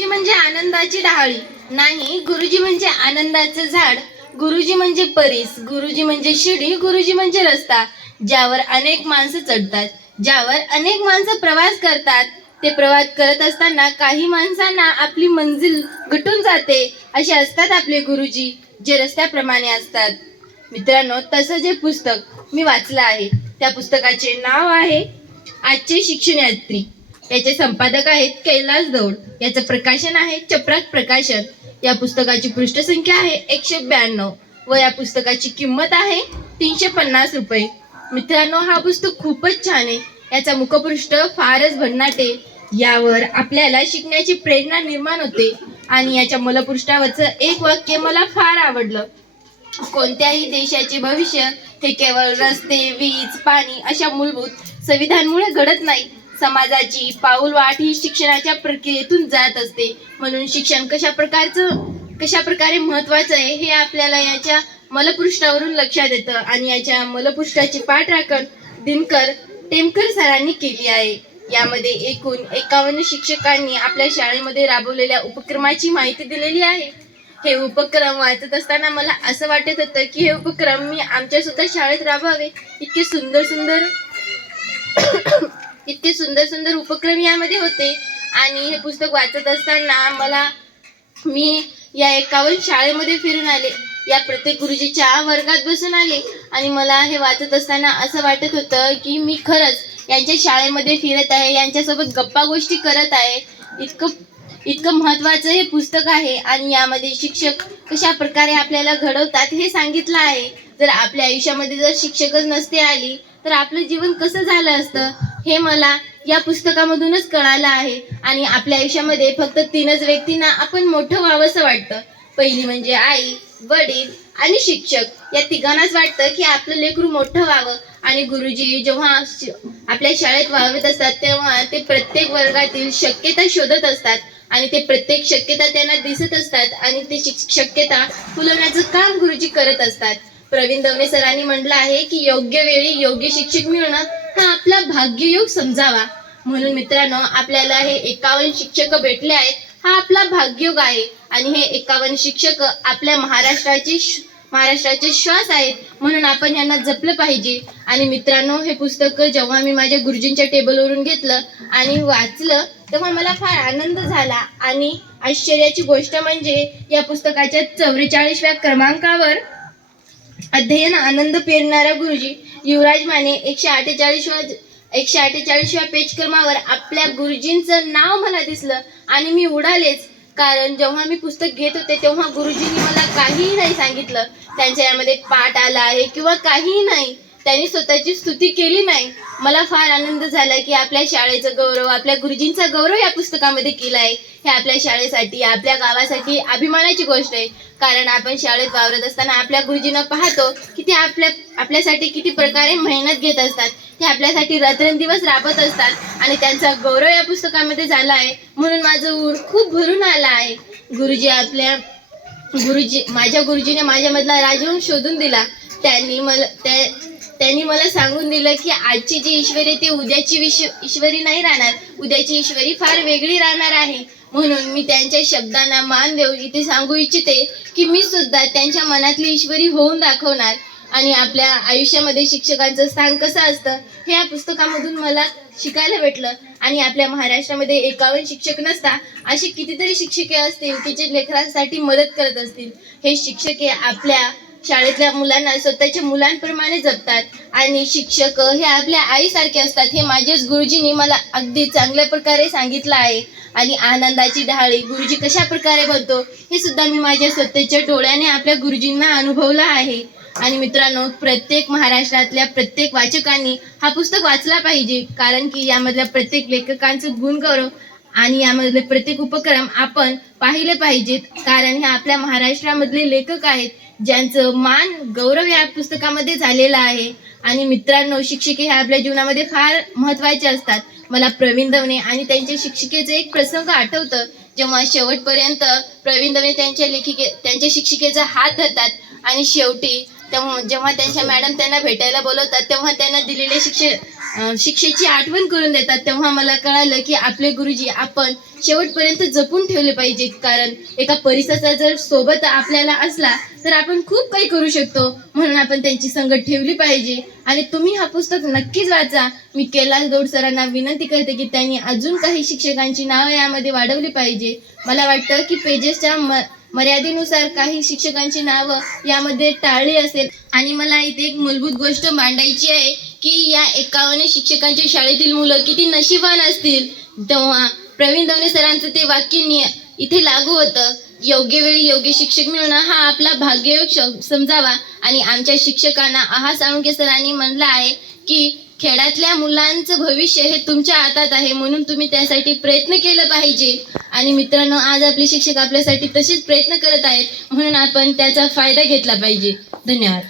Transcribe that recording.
गुरुजी म्हणजे आनंदाची डहाळी नाही, गुरुजी म्हणजे आनंदाचं झाड, गुरुजी म्हणजे परीस, गुरुजी म्हणजे शिडी, गुरुजी म्हणजे रस्ता ज्यावर अनेक माणसं चढतात, ज्यावर अनेक माणसं प्रवास करतात. ते प्रवास करत असताना काही माणसांना आपली मंजिल गटून जाते. असे असतात आपले गुरुजी, जे रस्त्याप्रमाणे असतात. मित्रांनो, तसं जे पुस्तक मी वाचलं आहे त्या पुस्तकाचे नाव आहे आजचे शिक्षण यात्री. याचे संपादक आहेत कैलास दौड. याचं प्रकाशन आहे चपराक प्रकाशन. या पुस्तकाची पृष्ठसंख्या आहे 192 व या पुस्तकाची किंमत आहे 350 रुपये. मित्रांनो, हा पुस्तक खूपच छान आहे. याचा मुखपृष्ठ फारच भन्नाटे. यावर आपल्याला शिकण्याची प्रेरणा निर्माण होते. आणि याच्या मूलपृष्ठावरचं एक वाक्य मला फार आवडलं. कोणत्याही देशाचे भविष्य हे केवळ रस्ते, वीज, पाणी अशा मूलभूत सुविधांमुळे घडत नाही. समाजाची पाऊलवाट ही शिक्षणाच्या प्रक्रियेतून जात असते. म्हणून शिक्षण कशा प्रकारे महत्वाचं आहे हे आपल्याला याच्या मूलपृष्ठावरून लक्षात येतं. आणि याच्या मूलपृष्ठाची पाठराखण दिनकर टेमकर सरांनी केली आहे. यामध्ये एकूण 51 शिक्षकांनी आपल्या शाळेमध्ये राबवलेल्या उपक्रमाची माहिती दिलेली आहे. हे उपक्रम वाचत असताना मला असं वाटत होतं की हे उपक्रम मी आमच्या स्वतः शाळेत राबवावे. इतके सुंदर सुंदर उपक्रम यामध्ये होते. आणि हे पुस्तक वाचत असताना मी या 51 शाळेमध्ये फिरून आले. या प्रत्येक गुरुजीच्या वर्गात बसून आले. आणि मला हे वाचत असताना असं वाटत होतं की मी खरंच यांच्या शाळेमध्ये फिरत आहे, यांच्यासोबत गप्पा गोष्टी करत आहे. इतकं महत्वाचं हे पुस्तक आहे. आणि यामध्ये शिक्षक कशा प्रकारे आपल्याला घडवतात हे सांगितलं आहे. जर आपल्या आयुष्यामध्ये जर शिक्षकच नसते आली तर आपलं जीवन कसं झालं असतं हे मला या पुस्तकामधूनच कळालं आहे. आणि आपल्या आयुष्यामध्ये फक्त 3च व्यक्तींना आपण मोठं व्हावंसं वाटतं. पहिली म्हणजे आई, वडील आणि शिक्षक. या तिघांनाच वाटतं की आपलं लेकरू मोठं व्हावं. आणि गुरुजी जेव्हा आपल्या शाळेत वावरत असतात तेव्हा ते प्रत्येक वर्गातील शक्यता शोधत असतात. आणि ते प्रत्येक शक्यता त्यांना दिसत असतात. आणि ते शक्यता फुलवण्याचं काम गुरुजी करत असतात. प्रवीण दवणे सरांनी म्हटलं आहे की योग्य वेळी योग्य शिक्षक मिळणं हा आपला भाग्ययोग समजावा. म्हणून मित्रांनो, आपल्याला हे 51 शिक्षक भेटले आहेत हा आपला भाग्ययोग आहे. आणि हे 51 शिक्षक आपल्या महाराष्ट्राचे श्वास आहेत. म्हणून आपण यांना जपलं पाहिजे. आणि मित्रांनो, हे पुस्तक जेव्हा मी माझ्या गुरुजींच्या टेबलवरून घेतलं आणि वाचलं तेव्हा मला फार आनंद झाला. आणि आश्चर्याची गोष्ट म्हणजे या पुस्तकाच्या 44व्या क्रमांकावर अध्ययन आनंद पेरणारा गुरुजी युवराज माने 148व्या पेज क्रमावर आपल्या गुरुजींचं नाव मला दिसलं. आणि मी उडालेच. कारण जेव्हा मी पुस्तक घेत होते तेव्हा गुरुजींनी मला काहीही नाही सांगितलं. त्यांच्या यामध्ये पाठ आला आहे किंवा काहीही नाही. त्यांनी स्वतःची स्तुती केली नाही. मला फार आनंद झाला की आपल्या शाळेचं गौरव, आपल्या गुरुजींचा गौरव या पुस्तकामध्ये केला आहे. हे आपल्या शाळेसाठी, आपल्या गावासाठी अभिमानाची गोष्ट आहे. कारण आपण शाळेत वावरत असताना आपल्या गुरुजींना पाहतो की ते आपल्यासाठी किती प्रकारे मेहनत घेत असतात. ते आपल्यासाठी रात्रंदिवस राबत असतात. आणि त्यांचा गौरव या पुस्तकामध्ये झाला आहे. म्हणून माझं ऊर खूप भरून आला आहे. माझ्या गुरुजीने माझ्यामधला राजवंश शोधून दिला. त्यांनी मला सांगून दिलं की आजची जी ईश्वरी ती उद्याची ईश्वरी नाही राहणार. उद्याची ईश्वरी फार वेगळी राहणार आहे. म्हणून मी त्यांच्या शब्दांना मान देऊन इथे सांगू इच्छिते की मी सुद्धा त्यांच्या मनातली ईश्वरी होऊन दाखवणार. आणि आपल्या आयुष्यामध्ये शिक्षकांचं स्थान कसं असतं हे या पुस्तकामधून मला शिकायला भेटलं. आणि आपल्या महाराष्ट्रामध्ये 51 शिक्षक नसता असे कितीतरी शिक्षके असतील की जे लेकरांसाठी मदत करत असतील. हे शिक्षक हे आपल्या शाळेतल्या मुलांना स्वतःच्या मुलांप्रमाणे जपतात. आणि शिक्षक हे आपल्या आईसारखे असतात. हे माझेच गुरुजींनी मला अगदी चांगल्या प्रकारे सांगितलं आहे. आणि आनंदाची डहाळी गुरुजी कशा प्रकारे बनतो हे सुद्धा मी माझ्या स्वतःच्या डोळ्याने आपल्या गुरुजींना अनुभवलं आहे. आणि मित्रांनो, प्रत्येक महाराष्ट्रातल्या प्रत्येक वाचकांनी हा पुस्तक वाचला पाहिजे. कारण की यामधल्या प्रत्येक लेखकांचं गुणगौरव आणि यामधले प्रत्येक उपक्रम आपण पाहिले पाहिजेत. कारण हे आपल्या महाराष्ट्रामधले लेखक आहेत ज्यांचं मान गौरव या पुस्तकामध्ये झालेला आहे. आणि मित्रांनो, शिक्षक हे आपल्या जीवनामध्ये फार महत्त्वाचे असतात. मला प्रवीण दवणे आणि त्यांच्या शिक्षिकेचं एक प्रसंग आठवतं. जेव्हा शेवटपर्यंत प्रवीण दवणे त्यांच्या शिक्षिकेचा हात धरतात आणि शेवटी जेव्हा त्यांच्या मॅडम त्यांना भेटायला बोलवतात तेव्हा त्यांना दिलेले शिक्षेची आठवण करून देतात, तेव्हा मला कळालं की आपले गुरुजी आपण शेवटपर्यंत जपून ठेवले पाहिजे. कारण एका परिसराचा जर सोबत आपल्याला असला तर आपण खूप काही करू शकतो. म्हणून आपण त्यांची संगत ठेवली पाहिजे. आणि तुम्ही हा पुस्तक नक्कीच वाचा. मी कैलास दौड सरांना विनंती करते की त्यांनी अजून काही शिक्षकांची नावं यामध्ये वाढवली पाहिजे. मला वाटतं की पेजेसच्या मर्यादेनुसार काही शिक्षकांची नावं यामध्ये टाळली असेल. आणि मला इथे एक मूलभूत गोष्ट मांडायची आहे की या 51 शिक्षकांच्या शाळेतील मुलं किती नशिबान असतील. तेव्हा प्रवीण दवणे सरांचं ते वाक्य इथे लागू होतं, योग्य वेळी योग्य शिक्षक मिळणं हा आपला भाग्ययोग समजावा. आणि आमच्या शिक्षकांना आहा साळुंखे सरांनी म्हणलं आहे की खेड्यातल्या मुलांचं भविष्य हे तुमच्या हातात आहे, म्हणून तुम्ही त्यासाठी प्रयत्न केलं पाहिजे. आणि मित्रांनो, आज आपले शिक्षक आपल्यासाठी तसेच प्रयत्न करत आहेत, म्हणून आपण त्याचा फायदा घेतला पाहिजे. धन्यवाद.